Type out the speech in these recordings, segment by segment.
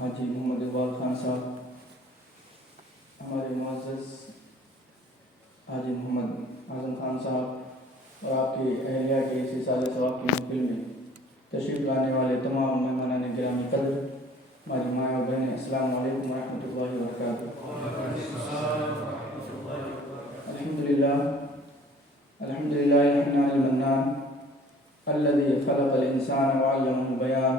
حاجی محمد اقبال خان صاحب، ہمارے معزز حاجی محمد اعظم خان صاحب اور آپ کی اہلیہ کے اس سال ثواب کی محفل میں تشریف لانے والے تمام مہمانان گرامی قدر، ہماری مائیں اور بہنیں، السلام علیکم ورحمۃ اللہ وبرکاتہ۔ الحمد للہ الحنان المنان الذي خلق الانسان وعلمه البيان،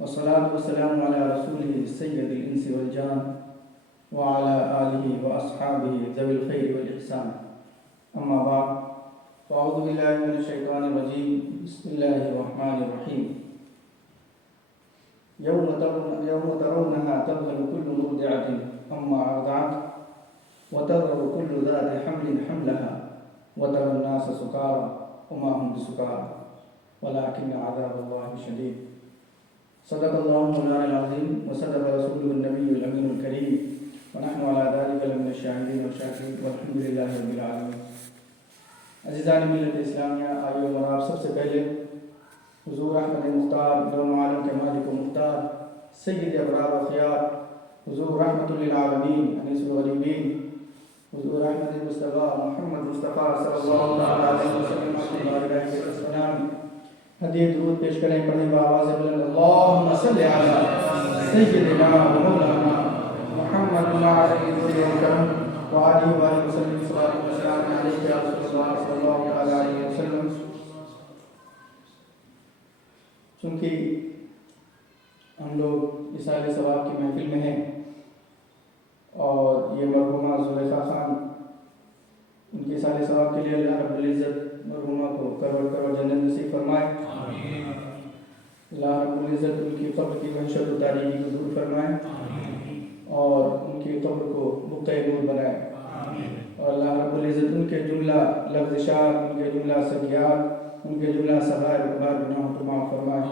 والصلاة والسلام على رسوله سيد الانس والجان وعلى آله واصحابه ذوي الخير والاحسان، اما بعد، فاعوذ باللہ من الشیطان الرجیم، بسم اللہ الرحمن الرحیم۔ یوم ترونها تذهل كل مرضعة عما ارضعت وتضع كل ذات حمل حملها وترى الناس سكارى وما هم بسكارى ولكن عذاب الله شديد۔ صدق الله مولانا العظيم وصدق رسوله النبي الأمين الكريم، ونحن على ذلك لمن الشاهدين والشاكرين والحمد لله رب العالمين۔ عزیزان ملت اسلامیہ، آئیے اور آپ سب سے پہلے حضور احمد مختار، دونوں عالم کے مالک و مختار، سید ابرار و خیار، حضور رحمت للعالمین انیس الغریبین، حضور احمد مصطفیٰ محمد مصطفیٰ صلی اللہ علیہ وسلم ہدیہ درود پیش کریں، پڑھیں بآواز بلند، اللہم صلی علی سیدنا و مولانا محمد وعلی وسلم وآلہ وآلہ وسلم، صلاۃ و سلام علیک یا رسول اللہ صلی اللہ علیہ وسلم۔ چونکہ ہم لوگ اصالہ ثواب کی محفل میں ہیں اور یہ مرحومہ زلیخا خان، ان کی اصالہ ثواب کے لیے اللہ رب العزت مرحومہ کو کروڑ کروڑ جنت نصیب فرمائے، اللہ رب العزت ان کی قبر کی وحشت و تاریکی کو دور فرمائے اور ان کی قبر کو بقعہ نور بنائے، اور اللہ رب العزت ان کے جملہ لغزشات، ان کے جملہ سیئات، ان کے جملہ صغائر و کبائر گناہوں کو معاف فرمائے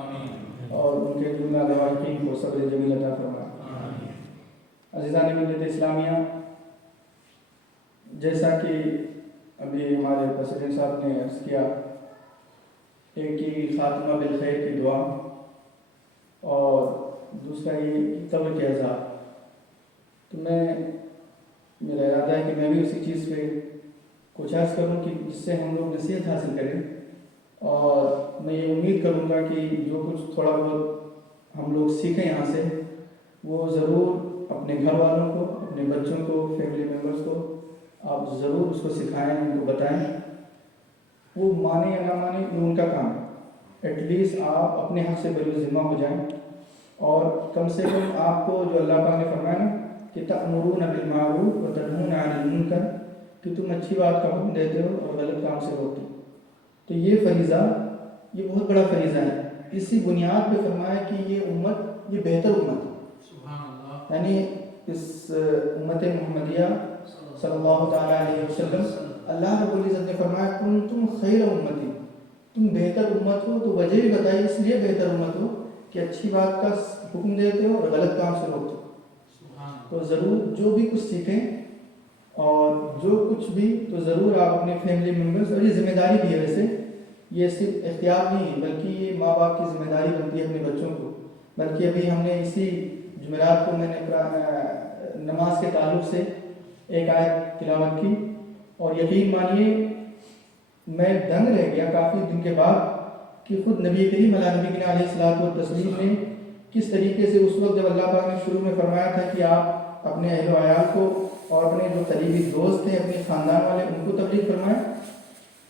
اور ان کے جملہ لواحقین کو صبر جمیل عطا فرمائے۔ عزیزان ملت اسلامیہ، جیسا کہ ابھی ہمارے پریزیڈنٹ صاحب نے عرض کیا، ایک ہی خاتمہ بالخیر کی دعا اور دوسرا یہ قبر کے عذاب، تو میرا ارادہ ہے کہ میں بھی اسی چیز پہ کچھ عرض کروں کہ جس سے ہم لوگ نصیحت حاصل کریں، اور میں یہ امید کروں گا کہ جو کچھ تھوڑا بہت ہم لوگ سیکھیں یہاں سے، وہ ضرور اپنے گھر والوں کو، اپنے بچوں کو، فیملی ممبرز کو آپ ضرور اس کو سکھائیں، ان کو بتائیں، وہ مانے یا نہ مانے یہ ان کا کام ہے، ایٹ لیسٹ آپ اپنے حق سے بری ذمہ ہو جائیں، اور کم سے کم آپ کو جو اللہ پاک نے فرمایا نا کہ تأمرون بالمعروف وتنہون عن المنکر، کہ تم اچھی بات کا حکم دیتے ہو اور غلط کام سے روکتے ہو، تو یہ فریضہ، یہ بہت بڑا فریضہ ہے۔ اسی بنیاد پہ فرمایا کہ یہ امت، یہ بہتر امت ہے، یعنی اس امت محمدیہ صلی اللہ تعالیٰ علیہ وسلم، اللہ رب العزت نے فرمایا کنتم خیر امتی، تم بہتر امت ہو، تو وجہ بھی بتائی اس لیے بہتر امت ہو کہ اچھی بات کا حکم دیتے ہو اور غلط کام سے روکتے ہو۔ تو ضرور جو بھی کچھ سیکھیں اور جو کچھ بھی، تو ضرور آپ اپنے فیملی ممبرز، اور یہ ذمہ داری بھی ہے، ویسے یہ صرف اختیار نہیں ہے بلکہ یہ ماں باپ کی ذمہ داری بنتی ہے اپنے بچوں کو، بلکہ ابھی ہم نے اسی جمعرات کو میں نے نماز کے تعلق سے ایک آیت تلاوت کی، اور یقین مانیے میں دنگ رہ گیا کافی دن کے بعد کہ خود نبی کریم علیہ الصلوۃ والتسلیم نے کس طریقے سے اس وقت جب اللہ پاک نے شروع میں فرمایا تھا کہ آپ اپنے اہل و عیال کو اور اپنے جو قریبی دوست ہیں، اپنے خاندان والے، ان کو تبلیغ فرمائیں،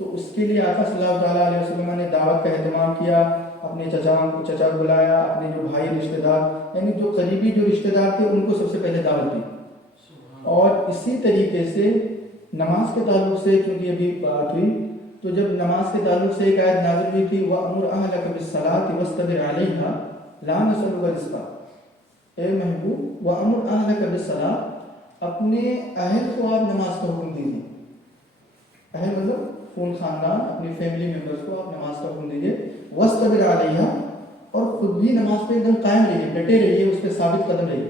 تو اس کے لیے آقا صلی اللہ تعالیٰ علیہ وسلم نے دعوت کا اہتمام کیا، اپنے چچا بلایا، اپنے جو بھائی رشتہ دار، یعنی جو قریبی جو رشتہ دار تھے ان کو سب سے پہلے دعوت دی، اور اسی طریقے سے نماز کے تعلق سے چونکہ ابھی بات ہوئی، تو جب نماز کے تعلق سے ایک آیت نازل ہوئی تھی وَأْمُرْ أَهْلَكَ بِالصَّلَاةِ وَاسْتَبِرْ عَلَيْهَا لَا نَسْأَلُكَ رِزْقًا، اے محبوب وَأْمُرْ أَهْلَكَ بِالصَّلَاةِ، اپنے اہل کو آپ نماز کا حکم دیجیے، اہل مطلب خون خاندان، اپنی فیملی ممبرز کو آپ نماز کا حکم دیجیے، وَاسْتَبِرْ عَلَيْهَا، اور خود بھی نماز پہ ایک دم قائم رہیے، ڈٹے رہیے، اس پہ ثابت قدم رہیے۔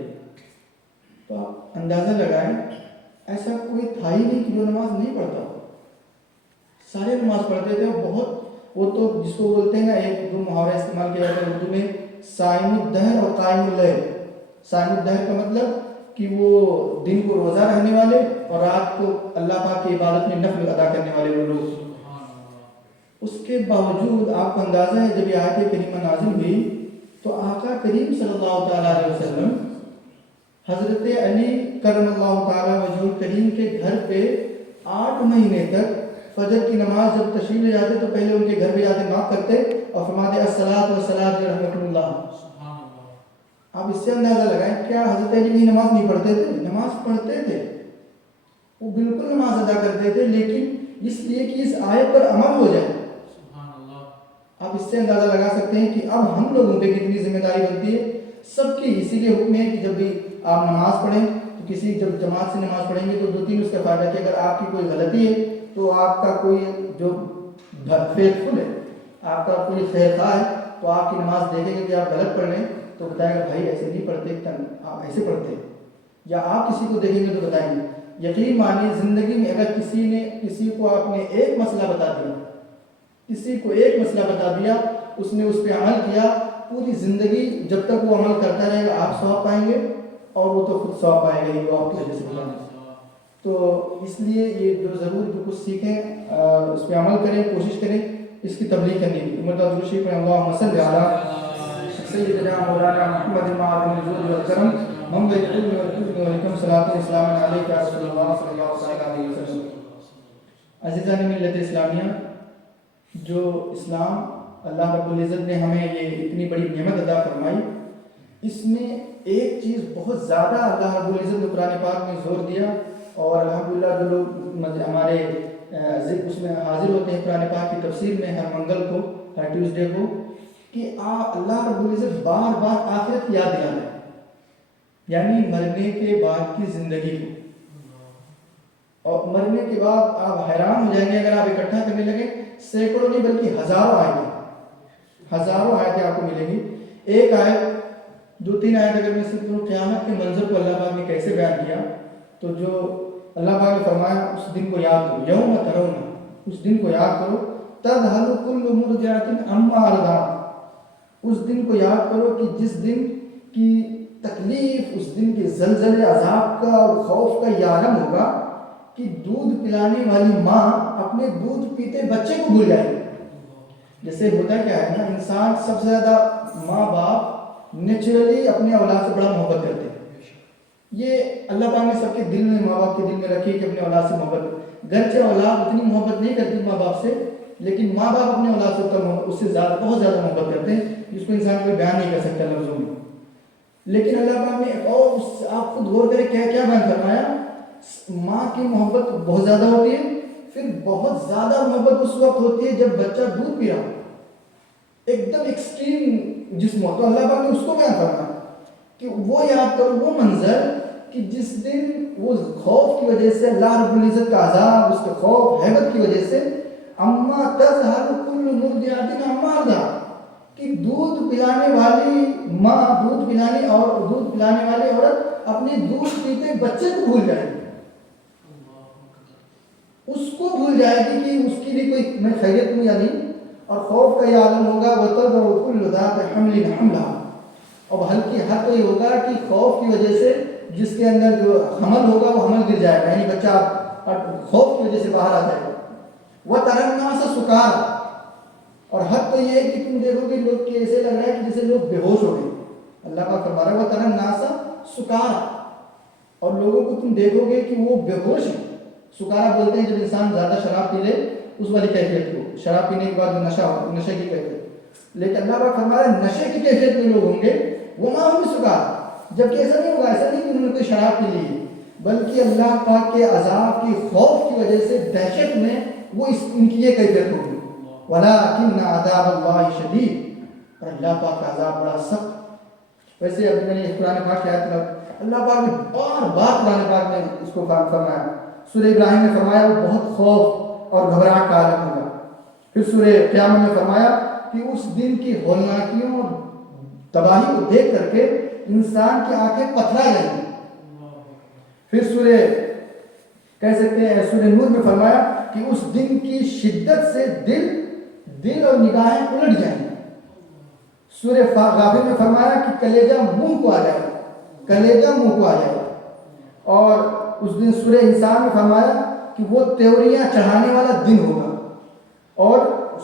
تو آپ اندازہ لگائیں، ایسا کوئی تھا ہی نہیں کہ جو نماز نہیں پڑھتا ہو، سارے نماز پڑھتے تھے، بہت، وہ تو جس کو بولتے ہیں نا، ایک دو محاورہ استعمال کیا جاتا ہے اردو میں، صائم الدہر اور قائم اللیل، صائم الدہر کا مطلب کہ وہ دن کو روزہ رہنے والے اور رات کو اللہ پاک کی عبادت میں نفل ادا کرنے والے وہ لوگ. اس کے باوجود آپ کو اندازہ ہے جب یہ آیت کریمہ نازل ہوئی تو آقا کریم صلی اللہ تعالیٰ علیہ وسلم حضرت علی کرم اللہ تعالیٰ وجہ کریم کے گھر پہ 8 مہینے تک فجر کی نماز جب تشریف لے جاتے تو پہلے ان کے گھر پہ جاتے نوک کرتے اور فرماتے الصلاۃ والسلام رحمۃ اللہ. آپ اس سے اندازہ لگائیں کیا حضرت علی بھی نماز نہیں پڑھتے تھے؟ نماز پڑھتے تھے, وہ بالکل نماز ادا کرتے تھے, لیکن اس لیے کہ اس آیت پر عمل ہو جائے. آپ اس سے اندازہ لگا سکتے ہیں کہ اب ہم لوگوں پہ کتنی ذمہ داری بنتی ہے سب کی. اسی لیے حکم ہے کہ جب بھی آپ نماز پڑھیں تو کسی جب جماعت سے نماز پڑھیں گے تو 2-3 اس کا فائدہ کہ اگر آپ کی کوئی غلطی ہے تو آپ کا کوئی جو فیتھفل ہے, آپ کا کوئی خیر خواہ ہے تو آپ کی نماز دیکھیں گے کہ آپ غلط پڑھ رہے ہیں تو بتائے گا بھائی ایسے نہیں پڑھتے, آپ ایسے پڑھتے. یا آپ کسی کو دیکھیں گے تو بتائیں گے. یقین مانیے زندگی میں اگر کسی کو آپ نے ایک مسئلہ بتا دیا, کسی کو ایک مسئلہ بتا دیا, اس نے اس پہ عمل کیا, پوری زندگی جب تک وہ عمل کرتا رہے گا آپ ثواب پائیں گے اور وہ تو خود ثواب پائے گا, یہ آپ کی وجہ سے بتا دیں. تو اس لیے یہ جو کچھ سیکھیں اس پہ عمل کریں, کوشش کریں اس کی تبلیغ کرنے کی. درود شریف پڑھیں اللہم صلی علی سیدنا مولانا محمد معاذ الجود والکرم محمد العلم والحلم والحکم صلاۃ و سلام علیک یا رسول اللہ صلی اللہ علیہ وسلم. عزیزان ملت اسلامیہ, جو اسلام اللہ رب العزت نے ہمیں یہ اتنی بڑی نعمت عطا فرمائی, اس میں ایک چیز بہت زیادہ اللہ رب العزت نے قرآن پاک میں زور دیا, اور الحمدللہ جو لوگ ہمارے اس میں حاضر ہوتے ہیں قرآن پاک کی تفسیر میں ہر منگل کو, ہر ٹیوزڈے کو, کہ اللہ رب العزت بار بار آخرت کی یاد دلانا ہے, یعنی مرنے کے بعد کی زندگی کو. اور مرنے کے بعد آپ حیران ہو جائیں گے اگر آپ اکٹھا کرنے لگے, سینکڑوں نہیں بلکہ ہزاروں آیتیں آپ کو ملیں گی. ایک آیت 2-3 آیت اگر میں صرف قیامت کے منظر کو اللہ پاک نے کیسے بیان کیا, تو جو اللہ پاک نے فرمایا اس دن کو یاد کرو, یوم ترون, اس دن کو یاد کرو, تذہل کل مرضعۃ عما ارضعت, اس دن کو یاد کرو کہ جس دن کی تکلیف, اس دن کے زلزلے عذاب کا اور خوف کا یہ عالم ہوگا کہ دودھ پلانے والی ماں اپنے دودھ پیتے بچے کو بھول جائے گی. جیسے ہوتا کیا ہے نا, انسان سب سے زیادہ ماں باپ نیچرلی اپنے اولاد سے بڑا محبت کرتے ہیں. یہ اللہ پاک نے سب کے دل میں, ماں باپ کے دل میں رکھی کہ اپنے اولاد سے محبت. گرچہ اولاد اتنی محبت نہیں کرتی ماں باپ سے, لیکن ماں باپ اپنے اولاد سے اس سے زیادہ بہت زیادہ محبت کرتے ہیں, جس کو انسان کوئی بیان نہیں کر سکتا لفظوں میں. لیکن اللہ پاک نے اور آپ خود غور کریں کیا کیا بیان فرمایا. ماں کی محبت بہت زیادہ ہوتی ہے, پھر بہت زیادہ محبت اس وقت ہوتی ہے جب بچہ دودھ پی رہا ہو, ایک دم ایکسٹریم جسم ہو. تو اللہ پاک نے اس کو بیان فرمایا کہ وہ یاد کرو وہ منظر کہ جس دن وہ خوف کی وجہ سے, اللہ رب العزت کا عذاب, اس کے خوف ہیبت کی وجہ سے, اما تذہل کل مرضعۃ عما ارضعت, کہ دودھ پلانے والی ماں, دودھ پلانے اور دودھ پلانے والی عورت اپنے دودھ پیتے بچے کو بھول جائے گی, اس کو بھول جائے گی کہ اس کی بھی کوئی میں خیریت ہوں یا نہیں. اور خوف کا یہ عالم ہوگا وَتَضَعُ كُلُّ ذَاتِ حَمْلٍ حَمْلَهَا, اب حل حق تو یہ ہوگا کہ خوف کی وجہ سے جس کے اندر جو حمل ہوگا وہ حمل گر جائے گا, یعنی بچہ خوف کی وجہ سے باہر آ جائے گا. وَتَرَى النَّاسَ سُكَارَىٰ, اور حق تو یہ ہے کہ تم دیکھو گے لوگ کہ ایسے لگ رہا ہے کہ جیسے لوگ بے ہوش ہو گئے. اللہ کا فرما رہا ہے وَتَرَى النَّاسَ سُكَارَىٰ, اور لوگوں کو تم دیکھو گے کہ وہ بے ہوش ہیں. سکارا بولتے ہیں جب انسان زیادہ شراب پی لے اس والی کیفیت کو, شراب پینے کے بعد نشے کی کیفیت. لیکن اللہ پاک فرما رہا ہے نشے کی کیفیت میں لوگ ہوں گے, وہ ماں ہوں گے سکارا. جبکہ ایسا نہیں ہوگا, ایسا نہیں کہ انہوں نے کوئی شراب پی لی ہے, بلکہ اللہ پاک کے عذاب کی خوف کی وجہ سے دہشت میں وہ ان کی یہ کیفیت ہوگی. وَلَٰكِنَّ عَذَابَ اللَّهِ شَدِيدٌ, اور اللہ پاک کا عذاب بڑا سخت. ویسے اب میں نے قرآن پاک کی آیت اللہ پاک نے بار بار قرآن پاک میں اس کو فرمایا. سورہ ابراہیم میں فرمایا وہ بہت خوف اور گھبراہٹ کا عالم ہوگا. پھر سورہ قیامت میں فرمایا کہ اس دن کی ہولناکیوں اور تباہی کو دیکھ کر کے انسان کی آنکھیں پتھرا جائیں گی. پھر سورہ کہہ سکتے ہیں سورہ نور میں فرمایا کہ اس دن کی شدت سے دل اور نگاہیں الٹ جائیں گی. سورہ غافر میں فرمایا کہ کلیجہ منہ کو آ جائے گا. کلیجہ منہ کو آ جائے گا. اور اس دن سورہ انسان میں فرمایا کہ وہ تیوریاں چڑھانے والا دن ہوگا. اور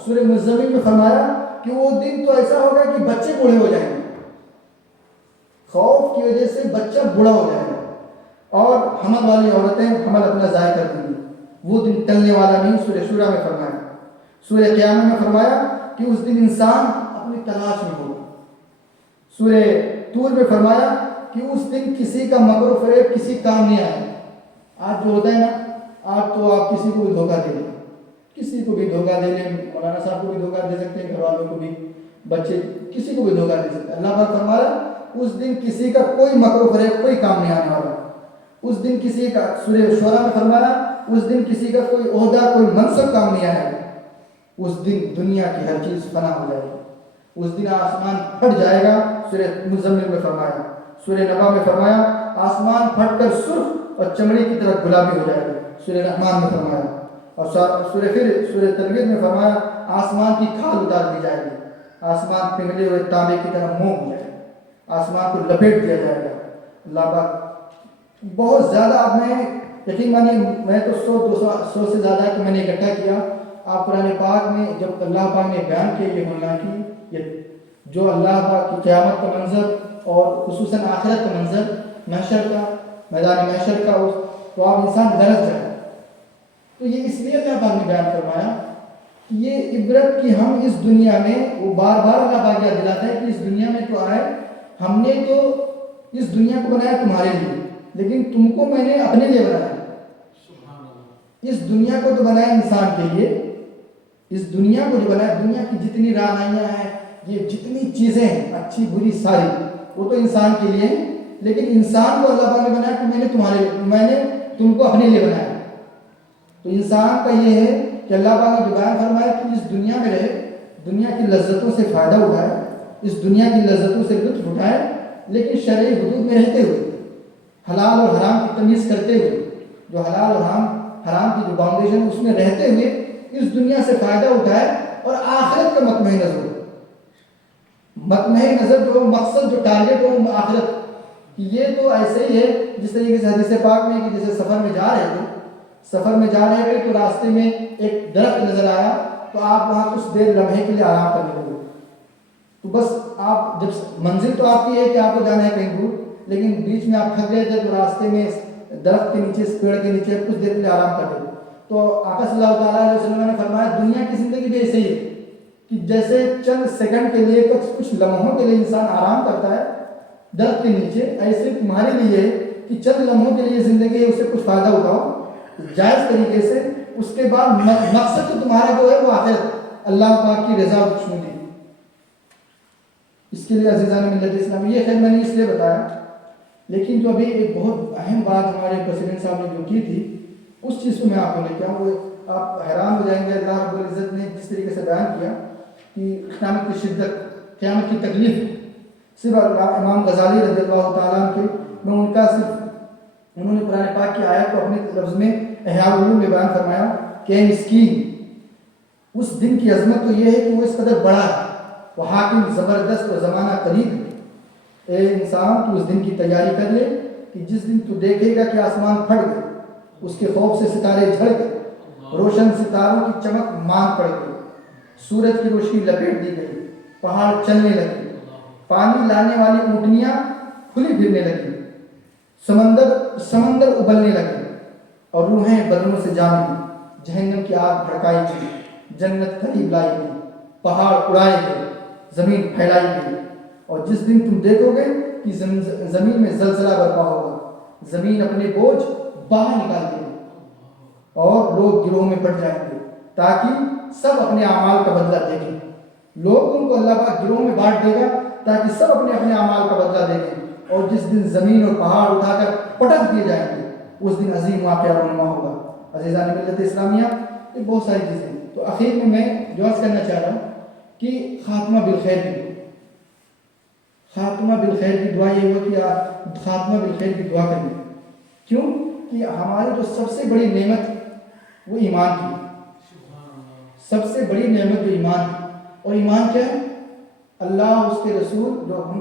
سورہ مزمل میں فرمایا کہ وہ دن تو ایسا ہوگا کہ بچے بوڑھے ہو جائیں گے, خوف کی وجہ سے بچہ بوڑھا ہو جائے گا, اور حمل والی عورتیں حمل اپنا ضائع کر دیں گی. وہ دن ٹلنے والا نہیں. سورہ شورى میں فرمایا. سورہ قیامہ میں فرمایا کہ اس دن انسان اپنی تلاش میں ہوگا. سورہ طور میں فرمایا کہ اس دن کسی کا مکر و فریب کسی کام نہیں آئے. آج جو ہوتا ہے نا, آج تو آپ کسی کو بھی دھوکہ دے لیں, کسی کو بھی دھوکہ دے لیں, مولانا صاحب کو بھی دھوکہ دے سکتے ہیں, گھر والوں کو بھی, بچے کسی کو بھی دھوکہ دے سکتے ہیں. اللہ پاک فرمایا اس دن کسی کا کوئی مکر و فریب کوئی کام نہیں آنے والا. اس دن کسی کا, سورہ شعراء میں فرمایا اس دن کسی کا کوئی عہدہ کوئی منصب کام نہیں آئے گا. اس دن دنیا کی ہر چیز فنا ہو جائے گی. اس دن آسمان پھٹ جائے گا. سورہ مزمل میں فرمایا. سورہ نبا میں فرمایا آسمان پھٹ کر سرخ اور چمڑی کی طرح گلابی ہو جائے گا. سورہ رحمان میں فرمایا. اور سورہ تنویر میں فرمایا آسمان کی کھال اتار دی جائے گی. آسمان پگھلے ہوئے تانبے کی طرح موم ہو جائے گا. آسمان کو لپیٹ دیا جائے گا. اللہ پاک بہت زیادہ, اب میں یقین مانیے میں تو 100 سے زیادہ کہ میں نے اکٹھا کیا. آپ قرآن پاک میں جب اللہ پاک نے بیان کیا یہ ہونا کی یہ جو اللہ پاک کی قیامت کا منظر اور خصوصاً آخرت کا منظر, محشر کا, میدان محشر کا, تو آپ انسان لرز جائے. تو یہ اس لیے اللہ پاک نے بیان فرمایا کہ یہ عبرت کی ہم اس دنیا میں, وہ بار بار اللہ پاک یاد دلاتا ہے کہ اس دنیا میں تو آئے, ہم نے تو اس دنیا کو بنایا تمہارے لیے, لیکن تم کو میں نے اپنے لیے بنایا. اس دنیا کو تو بنایا انسان کے لیے. اس دنیا کو جو بنایا, دنیا کی جتنی رہنمائیاں ہیں, یہ جتنی چیزیں ہیں اچھی بری ساری, وہ تو انسان کے لیے ہیں. لیکن انسان کو اللہ پاک نے بنایا کہ میں نے تم کو اپنے لیے بنایا. تو انسان کا یہ ہے کہ اللہ پاک نے جو بیان فرمایا کہ اس دنیا میں رہے, دنیا کی لذتوں سے فائدہ اٹھائے, اس دنیا کی لذتوں سے لطف اٹھائے, لیکن شرعی حدود میں رہتے ہوئے, حلال اور حرام کی تمیز کرتے ہوئے, جو حلال اور حرام کی جو باؤنڈیشن اس میں رہتے ہوئے اس دنیا سے فائدہ اٹھائے, اور آخرت کا مطمئن نظر ہو. مطمئن نظر جو مقصد جو ٹارگیٹ ہو آخرت. یہ تو ایسے ہی ہے جس طریقے سے حدیث پاک میں کہ جیسے سفر میں جا رہے تھے تو راستے میں ایک درخت نظر آیا, تو آپ وہاں کچھ دیر لمحے کے لیے آرام کرنے لگے. تو بس آپ جب منزل تو آپ کی ہے کہ آپ کو جانا ہے کہیں دور, لیکن بیچ میں آپ تھک گئے تھے تو راستے میں درخت کے نیچے, اس پیڑ کے نیچے کچھ دیر کے لیے آرام کر لیں. تو آقا صلی اللہ تعالیٰ علیہ وسلم نے فرمایا دنیا کی زندگی بھی ایسے ہی ہے کہ جیسے چند سیکنڈ کے لیے کچھ لمحوں کے لیے انسان آرام کرتا ہے درخت کے نیچے, ایسے تمہارے لیے کہ چند لمحوں کے لیے زندگی ہے, اس سے کچھ فائدہ اٹھاؤ جائز طریقے سے. اس کے بعد مقصد تو تمہارا جو ہے وہ آخرت, اللہ پاک کی رضا و خوشنودی. اس کے لیے عزیزان ملت اسلامی, یہ خیر میں نے اس لیے بتایا. لیکن جو ابھی ایک بہت اہم بات ہمارے پریزیڈنٹ صاحب نے جو کی تھی, اس چیز کو میں آپ کو لے کے آؤں. وہ آپ حیران ہو جائیں گے اللہ رب العزت نے جس طریقے سے بیان کیا کہ قیامت کی شدت, قیامت کی تکلیف. صرف امام غزالی رضی اللہ تعالیٰ کے, میں ان کا صرف انہوں نے قرآن پاک کی آیت کو اپنے لفظ میں احیاء العلوم میں بیان فرمایا کہ اے مسکین, اس دن کی عظمت تو یہ ہے کہ وہ اس قدر بڑا ہے, وہ حاکم زبردست اور زمانہ قریب ہے. اے انسان تو اس دن کی تیاری کر لے کہ جس دن تو دیکھے گا کہ آسمان پھٹ گئے, اس کے خوف سے ستارے جھڑ گئے, روشن ستاروں کی چمک مان پڑ گئی, سورج کی روشنی لپیٹ دی گئی, پہاڑ چلنے لگے, پانی لانے والی اونٹنیاں کھلی پھرنے لگی, سمندر ابلنے لگے, اور روحیں بدنوں سے جامی, جہنم کی آگ بھڑکائی گئی, جنت قریب لائی گئی, پہاڑ اڑائے گئے, زمین پھیلائی گئی. اور جس دن تم دیکھو گے کہ زمین میں زلزلہ برپا ہوگا, زمین اپنے بوجھ باہر نکال دے گی, اور لوگ گروہ میں بٹ جائیں گے تاکہ سب اپنے اعمال کا بدلہ دیکھیں. لوگوں کو اللہ پاک گروہ میں بانٹ دے گا تاکہ سب اپنے اعمال کا بدلہ دیکھیں. اور جس دن زمین اور پہاڑ اٹھا کر پٹک دیے جائیں گے, اس دن عظیم واقعہ رونما ہوگا. عزیزان ملت اسلامیہ, یہ بہت ساری چیزیں ہیں. تو آخر میں جو عرض کرنا چاہ رہا ہوں کہ خاتمہ بالخیر کی دعا یہ ہوا کہ خاتمہ بالخیر کی دعا کریں. کیوں کہ ہماری جو سب سے بڑی نعمت وہ ایمان کی, سب سے بڑی نعمت جو ایمان کی. اور ایمان کیا ہے؟ اللہ اس کے رسول جو ہم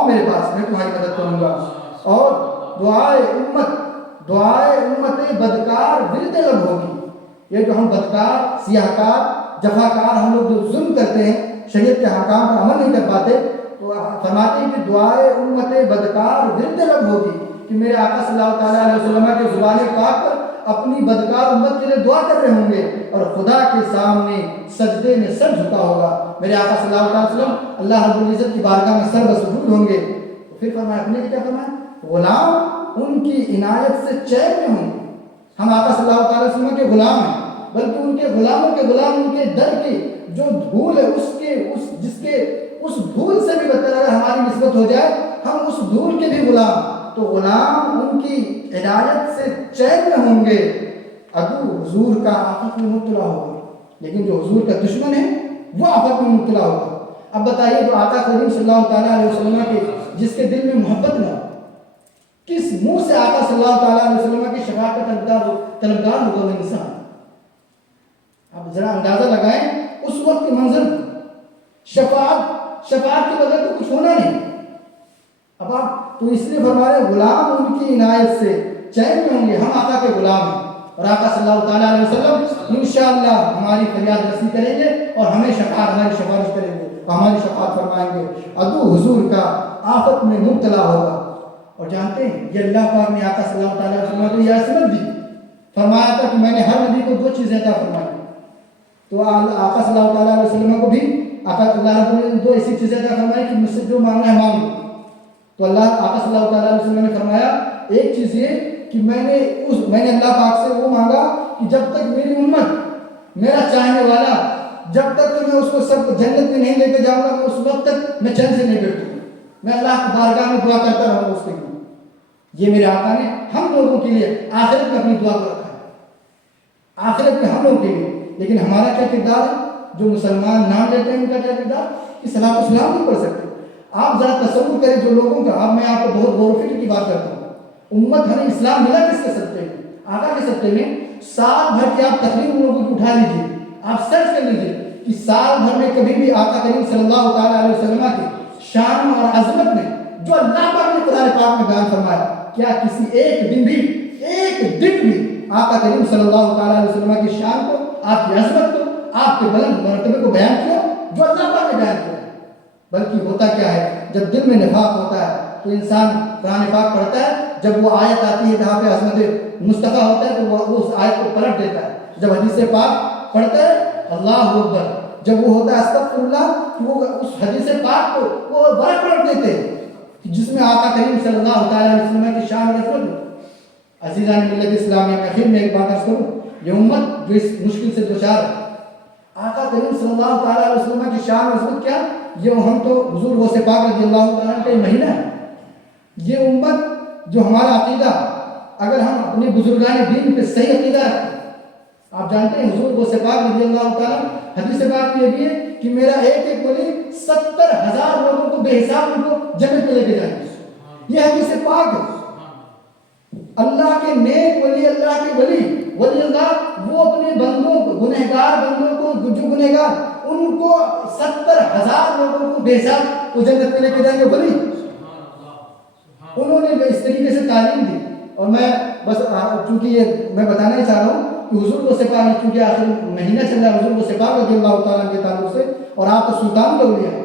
آؤ میرے پاس، میں تمہاری مدد کروں گا. اور دعائے امت بدکار ورد لب ہوگی. یہ جو ہم بدکار، سیاہکار، جفاکار ہم لوگ جو ظلم کرتے ہیں، شریعت کے احکام پر عمل نہیں کر پاتے، تو فرماتے ہیں کہ دعائے امت بدکار ورد لب ہوگی کہ میرے آقا صلی اللہ تعالیٰ علیہ وسلم کے زبان پاک پر اپنی بدکار امت کے لیے دعا کر رہے ہوں گے اور خدا کے سامنے سجدے میں سر جھکا ہوگا. میرے آقا صلی اللہ علیہ وسلم اللہ رب العزت کی بارگاہ میں سر بسجود ہوں گے. پھر فرمایا، اپنے کیا فرمایا، غلام ان کی عنایت سے چین میں ہوں گے. ہم آقا صلی اللہ تعالیٰ وسلم کے غلام ہیں، بلکہ ان کے غلاموں کے غلام ان کے در کی جو دھول ہے اس دھول سے بھی بدتر اگر ہماری نسبت ہو جائے، ہم اس دھول کے بھی غلام. تو غلام ان کی عنایت سے چین میں ہوں گے. عدو حضور کا آفت میں مبتلا ہوگا، لیکن جو حضور کا دشمن ہے وہ آفت میں مبتلا ہوگا. اب بتائیے، جو آقا کریم صلی اللہ تعالیٰ علیہ وسلم کے جس کے دل میں محبت نہ ہو، کس منہ سے آقا صلی اللہ تعالیٰ علیہ وسلم کی شفاعت کا طلبگار ہوگا وہ انسان؟ اب ذرا اندازہ لگائیں اس وقت کے منظر کو. شفاعت کے بغیر تو کچھ ہونا نہیں. اب آپ تو اس لیے فرما رہے غلام ان کی عنایت سے چین میں ہوں گے. ہم آقا کے غلام ہیں اور آقا صلی اللہ تعالیٰ علیہ وسلم انشاءاللہ ہماری فریاد رسی کریں گے اور ہماری سفارش کریں گے، ہماری شفاعت فرمائیں گے. عدو حضور کا آفت میں مبتلا ہوگا. اور جانتے ہیں یہ اللہ پاک نے آقا صلی اللہ تعالیٰ علیہ وسلم کو یہ عصمت دی، فرمایا تھا کہ میں نے ہر نبی کو 2 چیزیں عطا فرمائی. تو آقا صلی اللہ تعالیٰ علیہ وسلم کو بھی اللہ رب نے 2 ایسی چیزیں عطا فرمائی کہ مجھ سے جو مانگنا ہے مانگو. تو اللہ آقا صلی اللہ تعالیٰ علیہ وسلم نے فرمایا ایک چیز یہ کہ میں نے اللہ پاک سے وہ مانگا کہ جب تک میری امت، میرا چاہنے والا، جب تک تو میں اس کو سب جنت میں نہیں لے کے جاؤں گا، میں اس وقت تک میں چین سے نہیں بیٹھوں گا. میں اللہ کی بارگاہ میں دعا کرتا رہوں گا اس کے لیے. یہ میرے آقا نے ہم لوگوں کے لیے آخرت میں اپنی دعا کو رکھا ہے، آخرت میں ہم لوگوں کے لیے. لیکن ہمارا کیا کردار ہے؟ جو مسلمان نام لیتے ہیں ان کا کیا کردار کہ صلاۃ و سلام نہیں پڑھ سکتے. آپ ذرا تصور کریں جو لوگوں کا، اب میں آپ کو بہت غور و فکر کی بات کرتا ہوں. امت ہمیں اسلام ملا کس کے سطح میں؟ آقا کے سطح میں. سال بھر کی آپ تقریر ان لوگوں کی اٹھا لیجیے، آپ سرچ کر لیجیے کہ سال بھر میں کبھی بھی آقا کریم صلی اللہ تعالیٰ علیہ وسلم کی شان اور عظمت میں جو اللہ پاک نے قرآن پاک میں بیان فرمایا، کیا کسی ایک دن بھی آقا کریم صلی اللہ تعالیٰ علیہ وسلم کی شان کو، آپ کی عظمت کو، آپ کے بلند مرتبے کو بیان کیا جو اللہ پاک نے بیان کیا؟ بلکہ ہوتا کیا ہے، جب دل میں نفاق ہوتا ہے تو انسان قرآن پاک پڑھتا ہے، جب وہ آیت آتی ہے جہاں پہ عظمت مصطفیٰ ہوتا ہے تو وہ اس آیت کو پلٹ دیتا ہے. جب حدیث پاک پڑھتا ہے اللہ اکبر، جب وہ ہوتا ہے استغفر اللہ، وہ اس حدیث پاک کو وہ برق پلٹ دیتے ہیں جس میں آقا کریم صلی اللہ تعالیٰ علیہ وسلم کی شان اور عظمت. عزیزان ملت اسلامیہ میں پھر میں ایک بات عرض کروں، یہ امت جو اس مشکل سے دوچار ہے، آقا کریم صلی اللہ تعالیٰ علیہ وسلم کی شان اور عظمت کیا، یہ ہم تو حضور غوث پاک رضی اللہ تعالیٰ کا یہ مہینہ ہے. یہ امت جو ہمارا عقیدہ، اگر ہم اپنے بزرگان دین پہ صحیح عقیدہ رکھتے ہیں، آپ جانتے ہیں حضور غوث پاک رضی اللہ تعالیٰ حدیث پاک میں یہ بھی ہے کہ میرا ایک ولی 70,000 لوگوں کو بے حساب ان کو جنت میں لے کے جائیں گے. یہ حدیث پاک ہے. اللہ کے نیک ولی، اللہ کے ولی اللہ وہ اپنے بندوں کو، گنہگار بندوں کو، جو گنہگار ان کو 70,000 لوگوں کو بے حساب وہ جنت میں لے کے جائیں گے. ولی انہوں نے اس طریقے سے تعلیم دی. اور میں بس چونکہ یہ میں بتانا ہی چاہ رہا ہوں کہ حضور کو سپاہ، کیونکہ آخر مہینہ چل رہا ہے حضور کو سپاہ رضی اللہ تعالیٰ کے تعلق سے، اور آپ تو سلطان لوگ ہیں،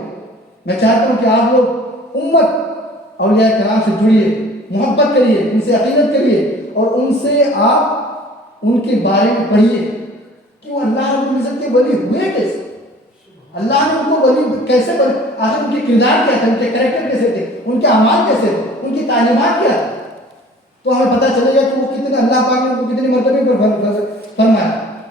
میں چاہتا ہوں کہ آپ لوگ امت اولیاء کرام سے جڑیے، محبت کریے، ان سے عقیدت کریے اور ان سے آپ ان کے بارے میں پڑھیے کہ وہ اللہ رب العزت کے ولی ہوئے کیسے، اللہ نے ان کو ولی کیسے بنے، آخر ان کے کردار کیا تھے، ان کے کریکٹر کیسے تھے، ان کے اعمال کیسے تھے، ان کی تعلیمات کیا تھے، تو ہمیں پتہ چلے گا کہ وہ کتنے، اللہ پاک نے ان کو کتنے مرتبے پر فرمایا.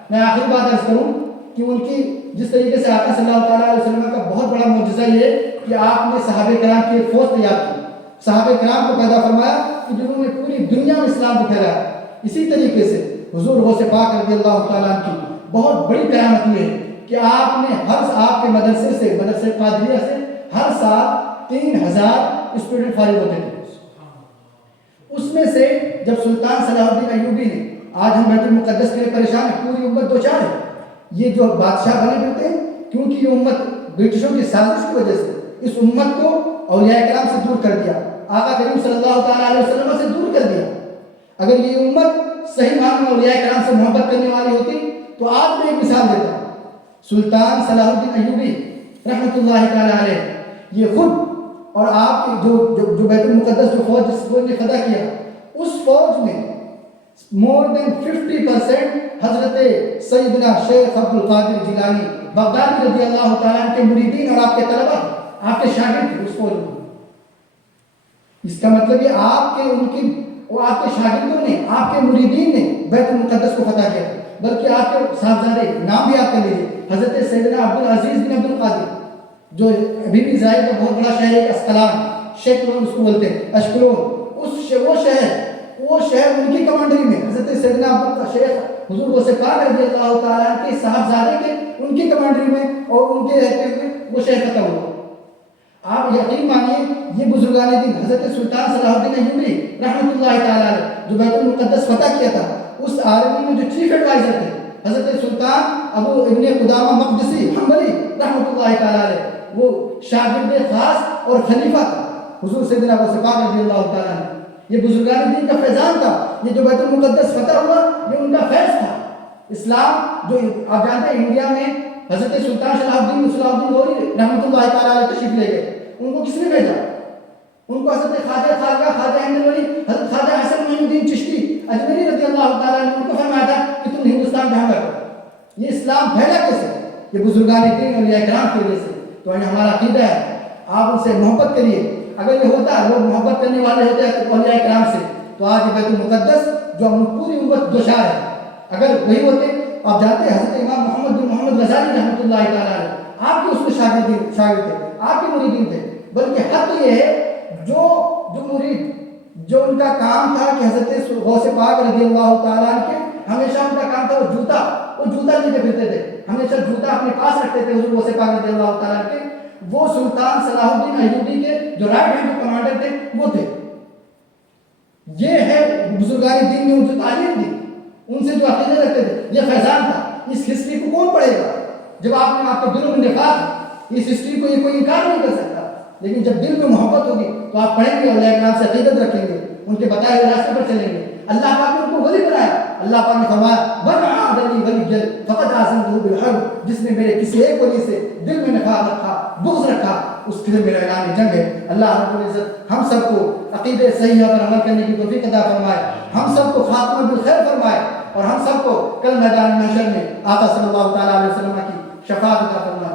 میں آخری بات عرض کروں کہ ان کی جس طریقے سے آقا صلی اللہ تعالیٰ علیہ وسلم کا بہت بڑا معجزہ یہ کہ آپ نے صحابہ کرام کی ایک فوج تیار کی، صحابہ کرام کو پیدا فرمایا کہ جنہوں نے پوری دنیا میں اسلام کو پھیلایا. اسی طریقے سے حضور غوث پاک رضی اللہ تعالیٰ کی بہت بڑی قیامت یہ ہے کہ آپ نے آپ کے مدرسے قادریہ سے ہر سال 3,000 اسٹوڈنٹ فارغ ہوتے تھے. اس میں سے جب سلطان صلاح الدین ایوبی نے، آج ہم بیت المقدس کے لیے پریشان ہیں، پوری امت دوچار ہے، یہ جو بادشاہ بنے پھرتے ہیں کیونکہ یہ امت برٹشوں کی سازش کی وجہ سے اس امت کو اولیاء کرام سے دور کر دیا، آقا کریم صلی اللہ تعالیٰ علیہ وسلم سے دور کر دیا۔ اگر یہ امت صحیح معنی میں اولیاء کرام سے محبت کرنے والی ہوتی تو آج میں ایک مثال دیتا ہوں۔ سلطان صلاح الدین ایوبی رحمۃ اللہ تعالیٰ علیہ، یہ خود اور آپ کی جو بیت المقدس جو فوج جس فوج نے فتح کیا، اس فوج میں مور دین 50% حضرت سیدنا شیخ عبد القادر جیلانی بغدادی رضی اللہ تعالیٰ عنہ کے مریدین اور آپ کے طلبہ، آپ کے شاگرد تھے اس فوج میں۔ اس کا مطلب یہ آپ کے شاگردوں نے، آپ کے مریدین نے بیت المقدس کو فتح کیا، بلکہ آپ کے صاحبزادے نام بھی آپ کے لیے حضرت سیدنا عبدالعزیز بن عبد القادر، جو ابھی بھی اسرائیل کا بہت بڑا شہر ہے اسقلان، شیخلون اس کو بولتے ہیں، اشکلون، وہ شہر ان کی کمانڈری میں حضرت سیدنا شیخ حضور غوث پاک رضی اللہ تعالیٰ کے صاحبزادے کے ان کی کمانڈری میں اور ان کے رہتے ہوئے وہ شہر فتح ہوا۔ آپ یقین مانیے یہ بزرگان دین حضرت سلطان صلاح الدین ایوبی رحمۃ اللہ تعالیٰ علیہ جو بیت المقدس فتح کیا تھا، اس آرمی میں جو چیف ایڈوائزر تھے حضرت سلطان ابو ابن قدامہ مقدسی حنبلی رحمۃ اللہ تعالیٰ علیہ، وہ شاگرد خاص اور خلیفہ تھا حضور سیدنا غوث پاک رضی اللہ تعالیٰ عنہ۔ یہ بزرگان دین کا فیضان تھا، یہ جو بیت المقدس فتح ہوا یہ ان کا فیض تھا۔ اسلام جو آپ جانتے ہیں انڈیا میں حضرت سلطان صلاح الدین غوری رحمۃ اللہ تعالیٰ علیہ تشریف لے گئے، ان کو کس نے بھیجا؟ ان کو حضرت خواجہ ہند ولی حضرت خواجہ حسن معین الدین چشتی اجمیری رضی اللہ تعالیٰ نے ان کو فرمایا تھا کہ تم ہندوستان پہ حملہ کرو۔ یہ اسلام پھیلا کیسے؟ یہ بزرگان دین اور اولیاء کرام کی وجہ سے۔ تو ہمارا عقیدہ ہے آپ ان سے محبت کریے۔ اگر یہ ہوتا لوگ محبت کرنے والے ہوتے ہیں اولیاء کرام سے تو آج یہ بیت المقدس جو ہم پوری امت دوشار ہے، اگر وہی ہوتے آپ جانتے ہیں حضرت امام محمد بن محمد غزالی رحمۃ اللہ تعالیٰ علیہ آپ کے اس میں شاگرد تھے، آپ کے مریدین تھے، بلکہ حق تو یہ ہے جو مرید جو ان کا کام تھا کہ حضرت غوث پاک رضی اللہ تعالیٰ عنہ کے ہمیشہ ان کا کام تھا وہ جوتا لے کے پھرتے تھے، ہمیشہ جوتا اپنے پاس رکھتے تھے حضور غوث پاک رضی اللہ تعالیٰ عنہ کے۔ وہ سلطان صلاح الدین ایوبی کے جو رائٹ ہینڈ کمانڈر تھے وہ تھے۔ یہ ہے بزرگان دین نے ان سے تعلیم دی، ان سے جو عقیدے رکھتے تھے، یہ فیضان تھا۔ اس ہسٹری کو کون پڑھے گا؟ جب آپ کے دلوں میں نفاق، اس ہسٹری کو یہ کوئی انکار نہیں کر سکتا، لیکن جب دل میں محبت ہوگی تو آپ پڑھیں گے، اولیاء کرام سے عقیدت رکھیں گے، ان کے بتائے ہوئے راستے پر چلیں گے۔ اللہ پاک نے ان کو ولی بنایا، اللہ پاک نے فرمایا من عاد لی ولیا فقد آذنته بالحرب، جس نے میرے کسی ایک ولی سے دل میں نفاق رکھا، بغض رکھا، اس کے لیے میرا اعلان جنگ ہے۔ اللہ رب العزت ہم سب کو عقیدہ صحیحہ پر عمل کرنے کی توفیق عطا فرمائے، ہم سب کو خاتمہ بالخیر فرمائے، اور ہم سب کو کل میدان محشر میں آقا صلی اللہ تعالیٰ علیہ وسلم کی شفاعت عطا فرمائے۔